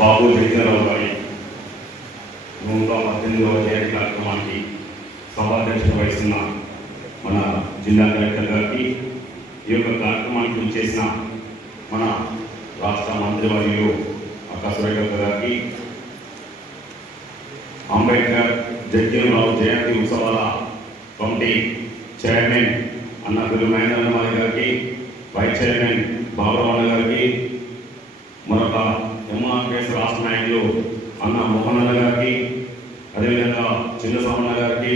బాబు జగన్రావు గారి 118వ జయంతి కార్యక్రమానికి సభాధ్యక్షత వహిస్తున్న మన జిల్లా కలెక్టర్ గారికి, ఈ యొక్క కార్యక్రమానికి చేసిన మన రాష్ట్ర మంత్రివర్యులు అక్క సురేఖ గారికి, అంబేద్కర్ జగన్రావు జయంతి ఉత్సవాల కమిటీ చైర్మన్ అన్న గురు మహేంద్రనాథ్ గారికి, వైస్ చైర్మన్ బాబురావు గారికి, మరొక ఎంఆర్పిఎస్ రాష్ట్ర నాయకులు అన్న మోహన్ అన్న గారికి, అదేవిధంగా చిన్న సామన్న గారికి,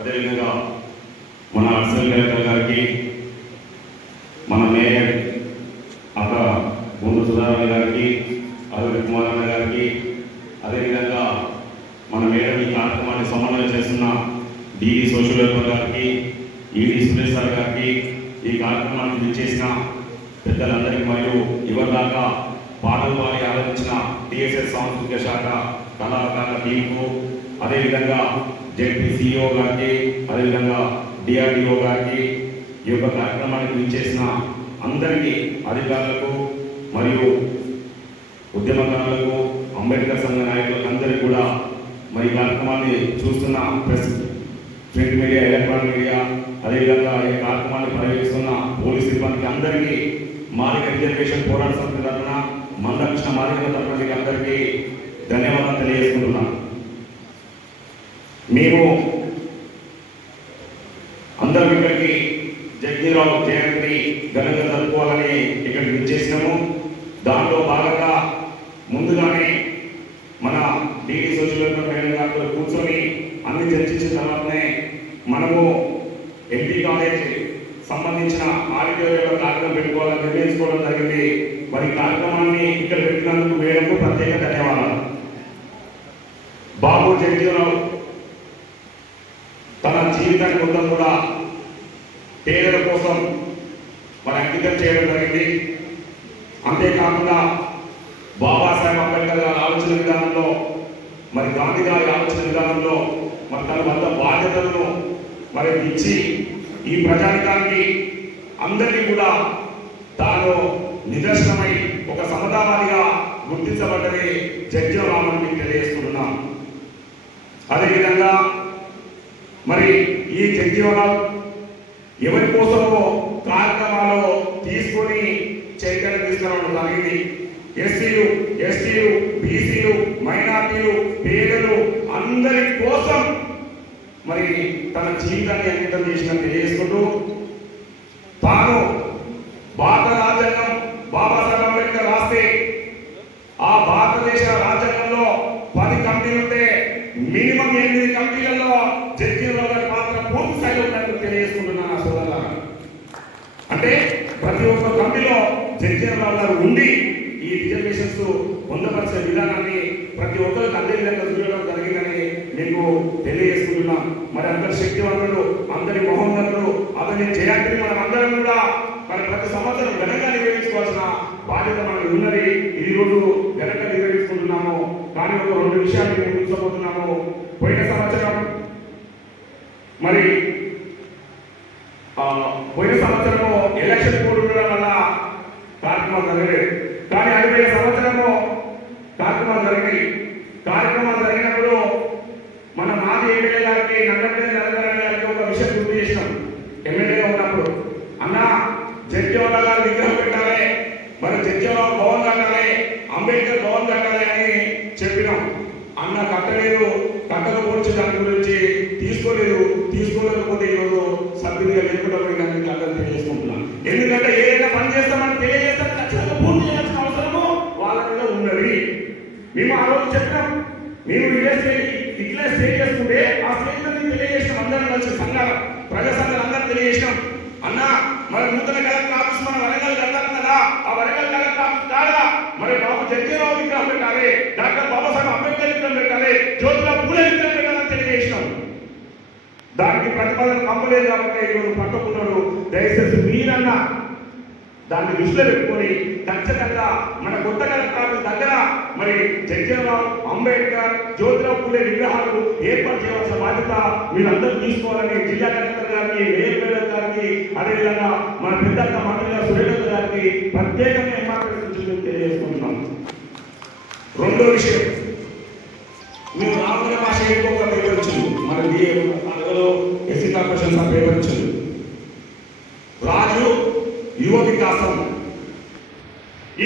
అదేవిధంగా మన అర్సల్ కలెక్టర్ గారికి, మన మేయర్ అక్క గుండు సుధారాయణ గారికి, అరవింద్ కుమార్ అన్న గారికి, అదేవిధంగా మన మేడం ఈ కార్యక్రమాన్ని సమన్వయం చేస్తున్న డిడి సోషల్ వెల్ఫేర్ గారికి, ఈడి సురేష్ సార్ గారికి, ఈ కార్యక్రమానికి చేసిన పెద్దలందరికీ మరియు ఇవరిదాకా పాటలు పాడి ఆలోచించిన టిఎస్ఎస్ సాంస్కృతిక శాఖ కళాకారుల టీంకు, అదేవిధంగా జెడ్పీ సిఇఓ గారికి, అదేవిధంగా డిఆర్డిఓ గారికి, ఈ యొక్క కార్యక్రమానికి చేసిన అందరికీ అధికారులకు మరియు ఉద్యమకారులకు, అంబేద్కర్ సంఘ నాయకులకు అందరికీ కూడా మరి కార్యక్రమాన్ని చూస్తున్న press, print media, electronic media, అదేవిధంగా ఈ కార్యక్రమాన్ని పర్యవేక్షిస్తున్న పోలీస్ సిబ్బందికి అందరికీ మాదిగ రిజర్వేషన్ పోరాట సమితి తరఫున, మందకృష్ణ మాదిగ తరఫున మీకు అందరికీ ధన్యవాదాలు తెలియజేసుకుంటున్నాం. మేము అందరం ఇక్కడికి జగన్రావు జయంతిని ఘనంగా జరుపుకోవాలని ఇక్కడికి విచ్చేసినాము. దాంట్లో భాగంగా ముందుగానే మన డిడి సోషల్ వెల్ఫేర్ మేడం గారితో కూర్చొని అన్ని చర్చించిన తర్వాతనే మనము ఎంపీ కాలేజ్ సంబంధించిన ఆడిటోరియంలో కార్యక్రమం పెట్టుకోవాలని నిర్ణయించుకోవడం జరిగింది. మరి కార్యక్రమాన్ని ఇక్కడ పెట్టినందుకు మేడంకు ప్రత్యేక ధన్యవాదాలు. బాబు జగన్రావు తన జీవితాన్ని మొత్తం కూడా పేదల కోసం మరి అంకితం చేయడం జరిగింది. అంతేకాకుండా బాబాసాహెబ్ అంబేద్కర్ గారి ఆలోచన విధానంలో, మరి గాంధీ గారి ఆలోచన విధానంలో మరి తన వద్ద బాధ్యతలను మరి ఇచ్చి ఈ ప్రజానికానికి అందరినీ కూడా తాను నిదర్శనమై ఒక సమతావాదిగా గుర్తించబడ్డది జగన్రావు తెలియజేస్తున్నాం. అదేవిధంగా మరి ఈ జగన్రావు ఎవరి కోసమో కార్యక్రమాలు తీసుకొని చైతన్యం తీసుకురావడం జరిగింది. ఎస్సీలు, ఎస్టీలు, బీసీలు, మైనార్టీలు, పేదలు అందరి కోసం మరి తన జీవితాన్ని అంకితం చేసిన తెలియజేసుకుంటూ, తాను భారత రాజ్యాంగం బాబాసాహెబ్ అంబేద్కర్ రాస్తే ఆ భారతదేశ రాజ్యాంగంలో 10 కమిటీలు ఉంటే మినిమం 8 కమిటీలలో జగన్రావు గారి పాత్ర పూర్తి స్థాయిలో ఉన్నట్టు తెలియజేసుకుంటున్నాను. ఆ సోదరులారా, అంటే ప్రతి ఒక్క కమిటీలో జగన్రావు గారు ఉండి ఈ రిజర్వేషన్స్ పొందపరిచే విధానాన్ని ప్రతి ఒక్కరికి అదే విధంగా చూడడం జరిగిందని మీకు తెలియజేసుకుంటున్నాం. మరి అందరి శక్తివంతులు, అందరి మహోన్నతులు, అతని జయంతిని మనం అందరం కూడా మరి ప్రతి సంవత్సరం ఘనంగా నిర్వహించుకోవాల్సిన బాధ్యత మనకు ఉన్నది. ఈ రోజు ఘనంగా నిర్వహించుకుంటున్నాము. కానీ ఒక 2 విషయాలు మేము చూసుకోబోతున్నాము. పోయిన సంవత్సరం ఎలక్షన్ కోడ్ ఉండడం వల్ల కార్యక్రమాలు జరగలేదు. కానీ అయిపోయిన సంవత్సరము కార్యక్రమాలు జరిగినాయి. కార్యక్రమాలు జరిగినప్పుడు మన మాజీ ఎమ్మెల్యే గారికి, నందపల్లి నరేంద్ర గారికి ఒక విషయం గుర్తు చేసినాం. ఎమ్మెల్యేగా ఉన్నప్పుడు, అన్న జగ్జీవన్ గారు విగ్రహం పెట్టాలి, మరి జగ్జీవన్ భవన్ కట్టాలి, అంబేద్కర్ భవన్ కట్టాలి అని చెప్పినాం. అన్న కట్టలేదు, కట్టకపోవచ్చు, దాని గురించి తీసుకోలేకపోతే ఈరోజు సభ్యులుగా లేకుండా పోయినందుకు అందరూ తెలియజేసుకుంటున్నాం. ఎందుకంటే ఏదైనా పని చేస్తామని తెలియజేస్తాం, ఖచ్చితంగా పూర్తి చేయాల్సిన అవసరము వాళ్ళ మీద ఉన్నది. మేము ఆ రోజు చెప్పినాం, మేము ఇట్లా స్టే చేసుకుంటే ఆ స్టేజ్ మీద తెలియజేసినాం. అందరం కలిసి సంఘాలు, ప్రజా సంఘాలు అందరం తెలియజేసినాం. అన్న మరి నూతన కలెక్టర్ ఆఫీస్ మన వరంగల్ కడతాం కదా, ఆ వరంగల్ కలెక్టర్ ఆఫీస్ కాదా మరి బాబు జగన్రావు విగ్రహం పెట్టాలి, డాక్టర్ బాబాసాహెబ్ అంబేద్కర్ విగ్రహం పెట్టాలి, జ్యోతిరావు పూలే విగ్రహం పెట్టాలని తెలియజేసినాం. దానికి ప్రతిపాదన పంపలేదు కాబట్టి ఈరోజు పక్కకున్నాడు. దయచేసి మీరన్నా దాన్ని దృష్టిలో పెట్టుకొని ఖచ్చితంగా మన కొత్త కలెక్టర్ ఆఫీస్ దగ్గర మరి జగన్రావు, అంబేద్కర్, జ్యోతిరావు పూలే విగ్రహాలు ఏర్పాటు చేయాల్సిన బాధ్యత మీరందరూ తీసుకోవాలని జిల్లా కలెక్టర్ గారికి, మేయర్ గారికి, అదేవిధంగా మన పెద్ద మంత్రి గారు సురేష్ గారికి ప్రత్యేకంగా ఎంఆర్పీ తెలియజేసుకుంటున్నాం. రెండో విషయం, మేము రాముల భాష ఒక పేపర్ వచ్చింది, మన అందులో ఎస్సీ కార్పొరేషన్ ఆ పేపర్ వచ్చింది, రాజు యువ వికాసం.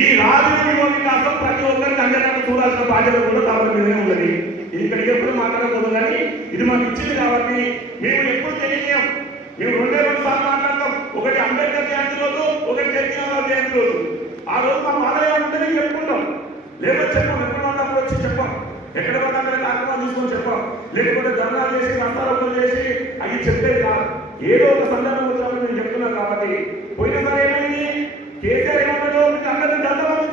ఈ రాజు యువ వికాసం ప్రతి ఒక్కరికి అందరికీ చూడాల్సిన బాధ్యత కూడా కాబట్టి మీదనే ఉన్నది. ఇది ఇక్కడికి ఎప్పుడు మాట్లాడకూడదు, కానీ ఇది మాకు ఇచ్చింది కాబట్టి మేము ఎప్పుడు తెలియజేయం. మేము రెండే సార్లు మాట్లాడతాం, ఒకటి అంబేద్కర్ జయంతి రోజు, ఒకటి జయరావు జయంతి రోజు. ఆ రోజు మా ఆదాయం ఉంటే చెప్పుకుంటాం, లేకపోతే చెప్పాం, ఎక్కడ ఉన్నప్పుడు వచ్చి చెప్పాం, ఎక్కడ పడినా అక్కడ కార్యక్రమాలు తీసుకొని చెప్పాం, లేకపోతే ధర్నాలు చేసి రాష్ట్రాలు చేసి అవి చెప్పేది కాదు. ఏదో ఒక సందర్భం వచ్చినప్పుడు నేను చెప్తున్నాను కాబట్టి. పోయినసారి ఏమైంది, కేసీఆర్ ఏమన్నాడు, మీకు అందరినీ దంతమంది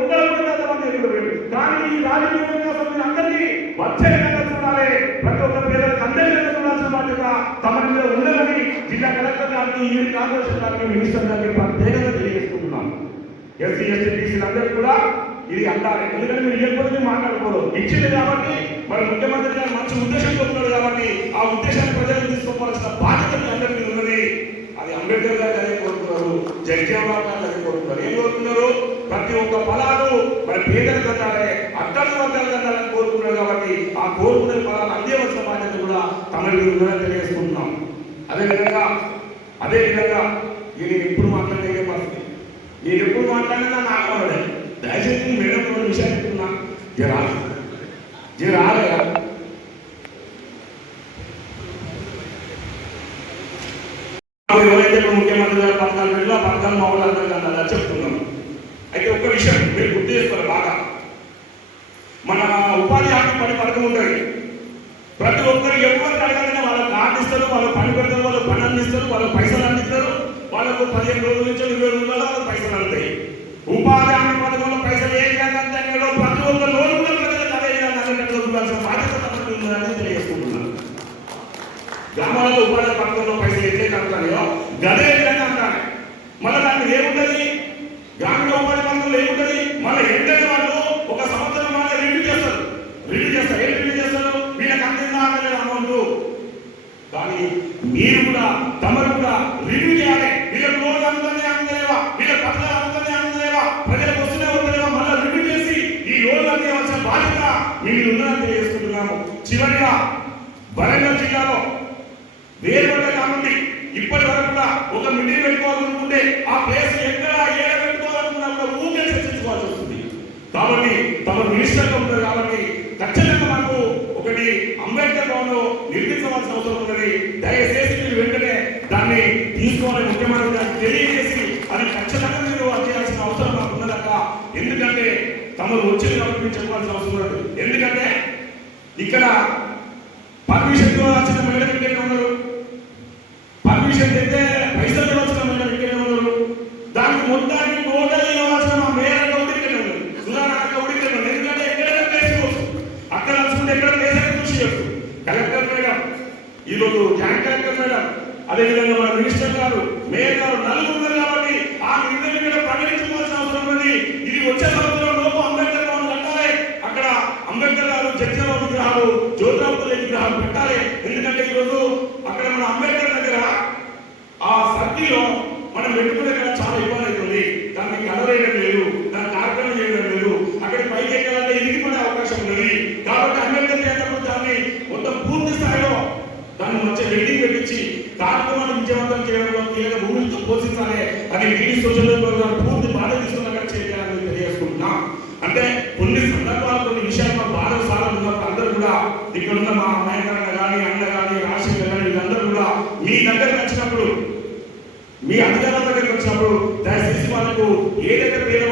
ఒక్కరు దంతమంది ఎదురు, కానీ ఈ రాజకీయ వికాసం మీరు అందరినీ వచ్చే విధంగా చూడాలి, ప్రతి ఒక్క పేదలకు అందరినీ చూడాల్సిన బాధ్యత తమ మీద ఉండదని జిల్లా కలెక్టర్ గారికి, ఈ కార్పొరేషన్ గారికి, మినిస్టర్ గారికి ప్రత్యేకంగా తెలియజేసుకుంటున్నాం. ఎస్సీ ఎస్టీ బీసీలు అందరూ కూడా ఇది అంటారు, ఎందుకంటే మీరు ఎప్పటికీ మాట్లాడుకోరు, ఇచ్చింది కాబట్టి. మరి ముఖ్యమంత్రి గారు మంచి ఉద్దేశంతో ఉన్నారు కాబట్టి ఆ ఉద్దేశాన్ని ప్రజలకు తీసుకోవాల్సిన బాధ్యత మీ అందరికీ ఉన్నది. అది అంబేద్కర్ గారు అదే కోరుతున్నారు, జగజ్జీవన్ గారు అదే కోరుతున్నారు. ఏం కోరుతున్నారు, ప్రతి ఒక్క ఫలాలు మరి పేదలకు అందాలి, అక్కడి వర్గాలకు అందాలని కోరుకున్నారు కాబట్టి ఆ కోరుకునే ఫలాలు అందేవలసిన బాధ్యత కూడా తమకు ఉందని తెలియజేసుకుంటున్నాం. అదేవిధంగా నేను ఎప్పుడు మాట్లాడే పరిస్థితి, నేను ఎప్పుడు మాట్లాడినా నా ఆగమడే. దయచేసి మేడం కొన్ని విషయాలు చెప్తున్నా, రాలేదా ఎవరైతే ముఖ్యమంత్రి గారు 14 పథకాలు మా వాళ్ళు అర్థం చెప్తున్నాం. అయితే ఒక్క విషయం మీరు గుర్తు చేసుకోవాలి బాగా, మన ఉపాధి హామీ పథకం ఉంటుంది. ప్రతి ఒక్కరు ఎవరికి అడగాలన్నా వాళ్ళకి కార్డు ఇస్తారు, వాళ్ళకి పని పెడతారు, వాళ్ళకి పని అందిస్తారు, వాళ్ళకి పైసలు అందిస్తారు. వాళ్ళకు 15 రోజుల నుంచి 20 రోజుల వాళ్ళకి పైసలు అంటాయి. ఉపాధి హామీ పథకంలో పైసలు ఏ విధంగా అంటాయో ప్రతి ఒక్క లోన్ కూడా ప్రజలకు అదే విధంగా చూడాల్సిన బాధ్యత ఉందని తెలియజేసుకుంటున్నాను. గ్రామాలలో ఉపాధి పథకంలో పైసలు ఎట్లయితే అంటాయో గదే విధంగా అంటారు. మళ్ళీ దానికి ఏముంటుంది, గ్రామీణ ఉపాధి పథకంలో ఏముంటుంది, మళ్ళీ ఎంతైనా వాళ్ళు ఒక సంవత్సరం మళ్ళీ రివ్యూ చేస్తారు. ఏం రివ్యూ చేస్తారు, వీళ్ళకి అందిందా అందలేదు అమౌంట్. కానీ మీరు కూడా తమరు కూడా రివ్యూ చేయాలి, వీళ్ళకి లోన్ అందుతుందే అందలేవా, వీళ్ళ పథకాలు అందుతుందే అందలేవా, ప్రజలకు వస్తూనే ఉండలేవా, మళ్ళీ రివ్యూ చేసి ఈ లోన్ అందేవలసిన బాధ్యత మీరు ఉందని తెలియజేసుకుంటున్నాము. చివరిగా వరంగల్ జిల్లాలో వేరుపడ్డ కానుండి ఇప్పటి వరకు కూడా ఒక మీటింగ్ పెట్టుకోవాలనుకుంటే ఆ ప్లేస్ ఎక్కడ ఏడ పెట్టుకోవాలనుకున్నా కూడా ఊరికే చర్చించుకోవాల్సి వస్తుంది. కాబట్టి తమ మినిస్టర్గా ఉంటారు కాబట్టి ఖచ్చితంగా మాకు ఒకటి అంబేద్కర్ భవన్ నిర్మించవలసిన అవసరం ఉన్నది. దయచేసి మీరు వెంటనే దాన్ని తీసుకోవాలని ముఖ్యమంత్రి గారికి తెలియజేసి అది ఖచ్చితంగా మీరు చేయాల్సిన అవసరం మాకు ఉన్నదక్క. ఎందుకంటే తమరు వచ్చింది కాబట్టి మీరు చెప్పాల్సిన అవసరం ఉన్నది. ఎందుకంటే ఇక్కడ పర్మిషన్ వచ్చిన మేడం ఇక్కడ ఉన్నారు, పర్మిషన్ అయితే పైసలు వచ్చిన మేడం ఇక్కడ ఉన్నారు, దానికి మొత్తానికి టోటల్ ఇవ్వాల్సిన మా మేయర్ ఇక్కడ ఉన్నారు, సుధారాక ఇక్కడ ఉన్నారు. ఎందుకంటే ఎక్కడైనా చేసుకోవచ్చు, అక్కడ వస్తుంటే ఎక్కడ దేశానికి కృషి చేస్తూ కలెక్టర్ మేడం, ఈరోజు జాయింట్ కలెక్టర్ మేడం, అదేవిధంగా మన మినిస్టర్ గారు, మేయర్ గారు నలుగురు ఉన్నారు. కాబట్టి ఆ నిర్ణయం మీద ప్రకటించుకోవాల్సిన అవసరం ఉంది. ఇది వచ్చే సంవత్సరం లోపు అంబేద్కర్ భవన్ కట్టాలి, అక్కడ అంబేద్కర్ గారు జగ్జీవన్ విగ్రహాలు, జ్యోతిరావు విగ్రహాలు పెట్టాలి. ఎందుకంటే ఈరోజు అక్కడ మన అంబేద్కర్ దగ్గర ఆ సర్కిల్లో మనం పెట్టుకునే చాలా ఇబ్బంది అవుతుంది. దాన్ని కలర్ వేయడం లేదు, దాన్ని కార్యక్రమం చేయడం లేదు, అక్కడికి పైకి ఎక్కాలంటే ఇరిగిపడే అవకాశం ఉన్నది. కాబట్టి అంబేద్కర్ చేసినప్పుడు దాన్ని మొత్తం పూర్తి స్థాయిలో దాన్ని మంచి బిల్డింగ్ పెట్టించి కార్యక్రమాన్ని విజయవంతం చేయడంలో కీలక భూమితో పోషించాలి. అది వీడి సోషల్ పూర్తి బాధ్యత తీసుకున్నగా చేయాలని తెలియజేసుకుంటున్నాం. అంటే కొన్ని సందర్భాలు కొన్ని విషయాలు మా బాధ సార్లు ఉన్నప్పుడు అందరూ కూడా ఇక్కడ ఉన్న మా నాయకులు కానీ అన్న కానీ రాష్ట్రీయ కానీ వీళ్ళందరూ కూడా మీ దగ్గరకు వచ్చినప్పుడు, మీ అధికారుల దగ్గరకు వచ్చినప్పుడు దయచేసి వాళ్ళకు ఏదైతే పేద